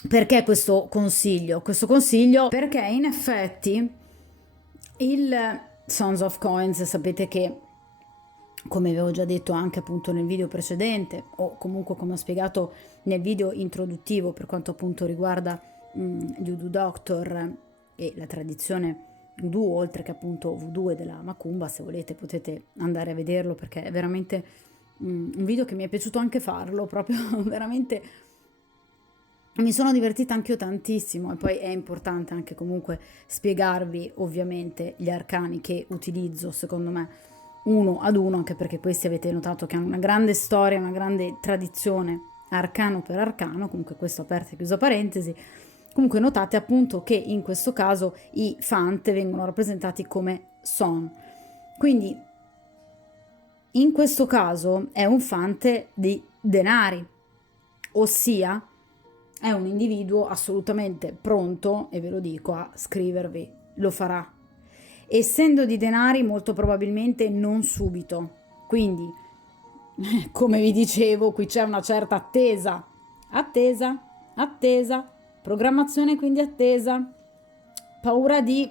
Perché questo consiglio? Questo consiglio perché in effetti il Sons of Coins, sapete che, come avevo già detto anche appunto nel video precedente, o comunque come ho spiegato nel video introduttivo per quanto appunto riguarda gli Voodoo Doctor e la tradizione voodoo, oltre che appunto voodoo e della macumba, se volete potete andare a vederlo perché è veramente un video che mi è piaciuto anche farlo, proprio veramente mi sono divertita anch'io tantissimo. E poi è importante anche comunque spiegarvi ovviamente gli arcani che utilizzo, secondo me uno ad uno, anche perché questi avete notato che hanno una grande storia, una grande tradizione arcano per arcano. Comunque questo aperta e chiusa parentesi. Comunque notate appunto che in questo caso i fante vengono rappresentati come son. Quindi in questo caso è un fante di denari, ossia è un individuo assolutamente pronto, e ve lo dico, a scrivervi, lo farà. Essendo di denari molto probabilmente non subito. Quindi, come vi dicevo, qui c'è una certa attesa, programmazione quindi attesa, paura di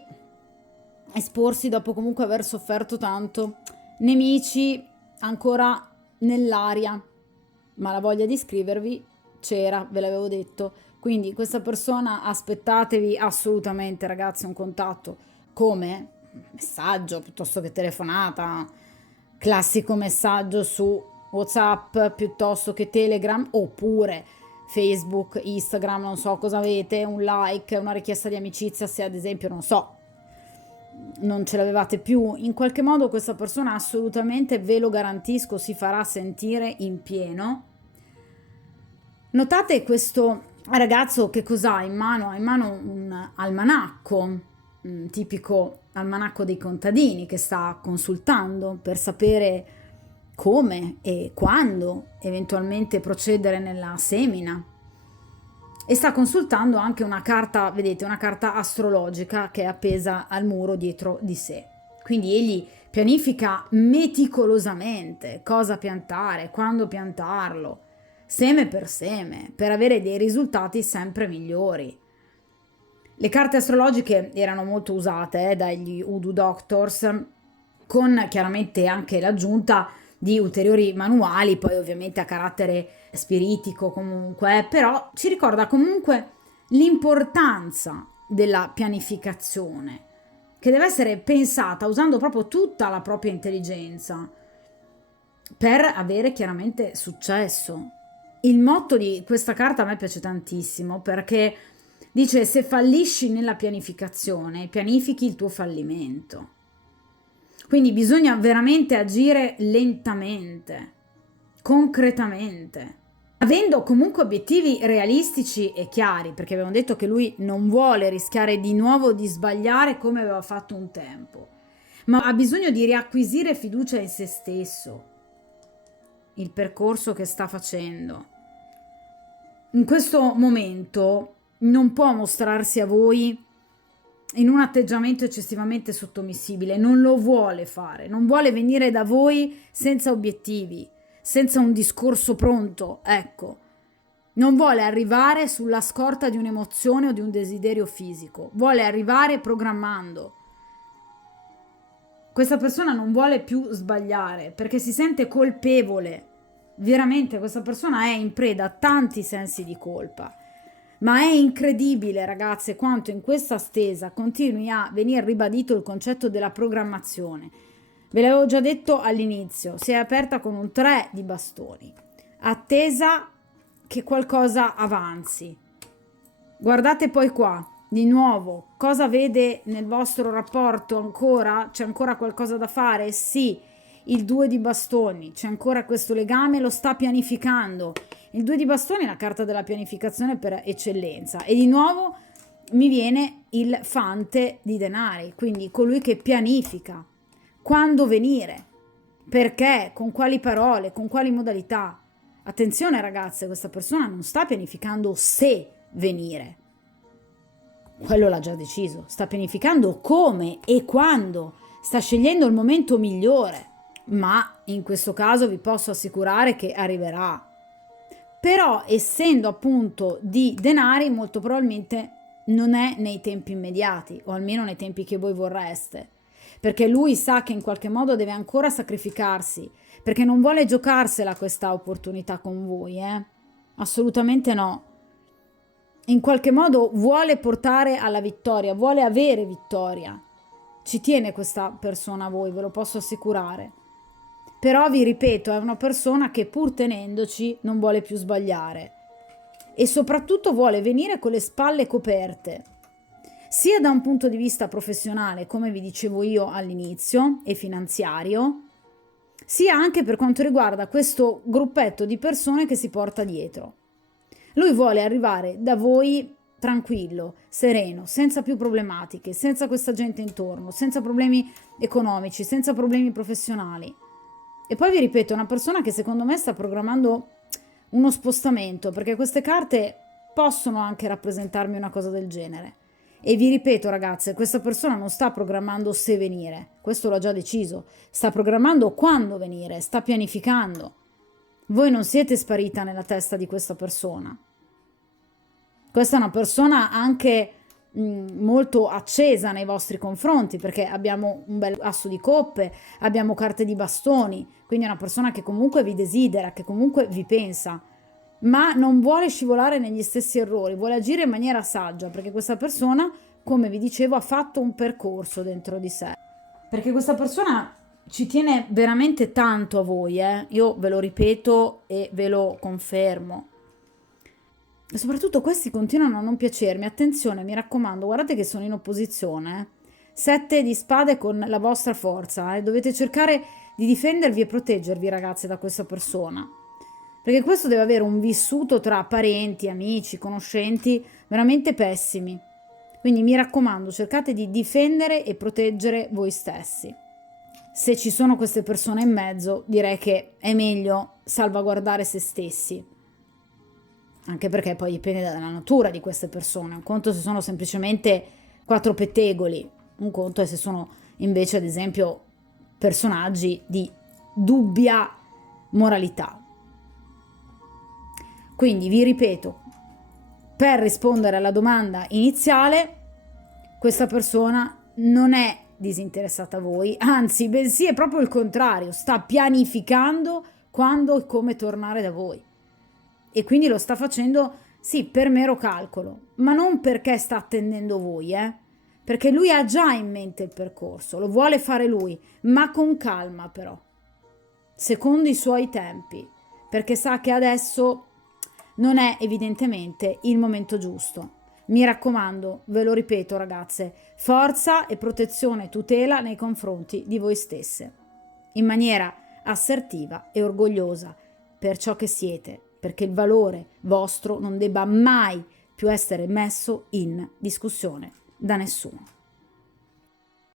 esporsi dopo comunque aver sofferto tanto, nemici ancora nell'aria, ma la voglia di scrivervi c'era, ve l'avevo detto. Quindi questa persona aspettatevi assolutamente, ragazzi, un contatto come messaggio piuttosto che telefonata, classico messaggio su WhatsApp piuttosto che Telegram, oppure Facebook, Instagram, non so cosa avete, un like, una richiesta di amicizia, se ad esempio, non so, non ce l'avevate più, in qualche modo questa persona assolutamente, ve lo garantisco, si farà sentire in pieno. Notate questo ragazzo che cos'ha in mano? Ha in mano un almanacco, un tipico almanacco dei contadini, che sta consultando per sapere come e quando eventualmente procedere nella semina. E sta consultando anche una carta, vedete, una carta astrologica che è appesa al muro dietro di sé. Quindi egli pianifica meticolosamente cosa piantare, quando piantarlo, seme, per avere dei risultati sempre migliori. Le carte astrologiche erano molto usate dagli Voodoo Doctors, con chiaramente anche l'aggiunta di ulteriori manuali, poi ovviamente a carattere spiritico comunque, però ci ricorda comunque l'importanza della pianificazione, che deve essere pensata usando proprio tutta la propria intelligenza per avere chiaramente successo. Il motto di questa carta a me piace tantissimo perché dice: se fallisci nella pianificazione, pianifichi il tuo fallimento. Quindi bisogna veramente agire lentamente, concretamente, avendo comunque obiettivi realistici e chiari, perché abbiamo detto che lui non vuole rischiare di nuovo di sbagliare come aveva fatto un tempo, ma ha bisogno di riacquisire fiducia in se stesso, il percorso che sta facendo. In questo momento non può mostrarsi a voi in un atteggiamento eccessivamente sottomissibile, non lo vuole fare, non vuole venire da voi senza obiettivi, senza un discorso pronto, ecco. Non vuole arrivare sulla scorta di un'emozione o di un desiderio fisico, vuole arrivare programmando. Questa persona non vuole più sbagliare perché si sente colpevole. Veramente questa persona è in preda a tanti sensi di colpa. Ma è incredibile, ragazze, quanto in questa stesa continui a venire ribadito il concetto della programmazione. Ve l'avevo già detto all'inizio, si è aperta con un 3 di bastoni, attesa che qualcosa avanzi. Guardate poi qua, di nuovo, cosa vede nel vostro rapporto ancora? C'è ancora qualcosa da fare? Sì, il 2 di bastoni, c'è ancora questo legame, lo sta pianificando. Il 2 di bastoni è la carta della pianificazione per eccellenza e di nuovo mi viene il fante di denari, quindi colui che pianifica quando venire, perché, con quali parole, con quali modalità. Attenzione ragazze, questa persona non sta pianificando se venire, quello l'ha già deciso, sta pianificando come e quando, sta scegliendo il momento migliore, ma in questo caso vi posso assicurare che arriverà. Però essendo appunto di denari, molto probabilmente non è nei tempi immediati, o almeno nei tempi che voi vorreste, perché lui sa che in qualche modo deve ancora sacrificarsi, perché non vuole giocarsela questa opportunità con voi, assolutamente no. In qualche modo vuole portare alla vittoria, vuole avere vittoria. Ci tiene questa persona a voi, ve lo posso assicurare. Però vi ripeto, è una persona che pur tenendoci non vuole più sbagliare e soprattutto vuole venire con le spalle coperte, sia da un punto di vista professionale, come vi dicevo io all'inizio, e finanziario, sia anche per quanto riguarda questo gruppetto di persone che si porta dietro. Lui vuole arrivare da voi tranquillo, sereno, senza più problematiche, senza questa gente intorno, senza problemi economici, senza problemi professionali. E poi vi ripeto, è una persona che secondo me sta programmando uno spostamento, perché queste carte possono anche rappresentarmi una cosa del genere. E vi ripeto ragazze, questa persona non sta programmando se venire, questo l'ho già deciso, sta programmando quando venire, sta pianificando. Voi non siete sparita nella testa di questa persona. Questa è una persona anche molto accesa nei vostri confronti, perché abbiamo un bel asso di coppe, abbiamo carte di bastoni, quindi è una persona che comunque vi desidera, che comunque vi pensa, ma non vuole scivolare negli stessi errori, vuole agire in maniera saggia, perché questa persona, come vi dicevo, ha fatto un percorso dentro di sé, perché questa persona ci tiene veramente tanto a voi, io ve lo ripeto e ve lo confermo. E soprattutto questi continuano a non piacermi. Attenzione, mi raccomando, guardate che sono in opposizione. 7 di spade con la vostra forza. Dovete cercare di difendervi e proteggervi, ragazze, da questa persona. Perché questo deve avere un vissuto tra parenti, amici, conoscenti veramente pessimi. Quindi mi raccomando, cercate di difendere e proteggere voi stessi. Se ci sono queste persone in mezzo, direi che è meglio salvaguardare se stessi. Anche perché poi dipende dalla natura di queste persone. Un conto se sono semplicemente 4 pettegoli, un conto è se sono invece, ad esempio, personaggi di dubbia moralità. Quindi vi ripeto, per rispondere alla domanda iniziale, questa persona non è disinteressata a voi, anzi, bensì è proprio il contrario, sta pianificando quando e come tornare da voi. E quindi lo sta facendo, sì, per mero calcolo, ma non perché sta attendendo voi, perché lui ha già in mente il percorso, lo vuole fare lui, ma con calma però, secondo i suoi tempi, perché sa che adesso non è evidentemente il momento giusto. Mi raccomando, ve lo ripeto ragazze, forza e protezione e tutela nei confronti di voi stesse, in maniera assertiva e orgogliosa per ciò che siete, perché il valore vostro non debba mai più essere messo in discussione da nessuno.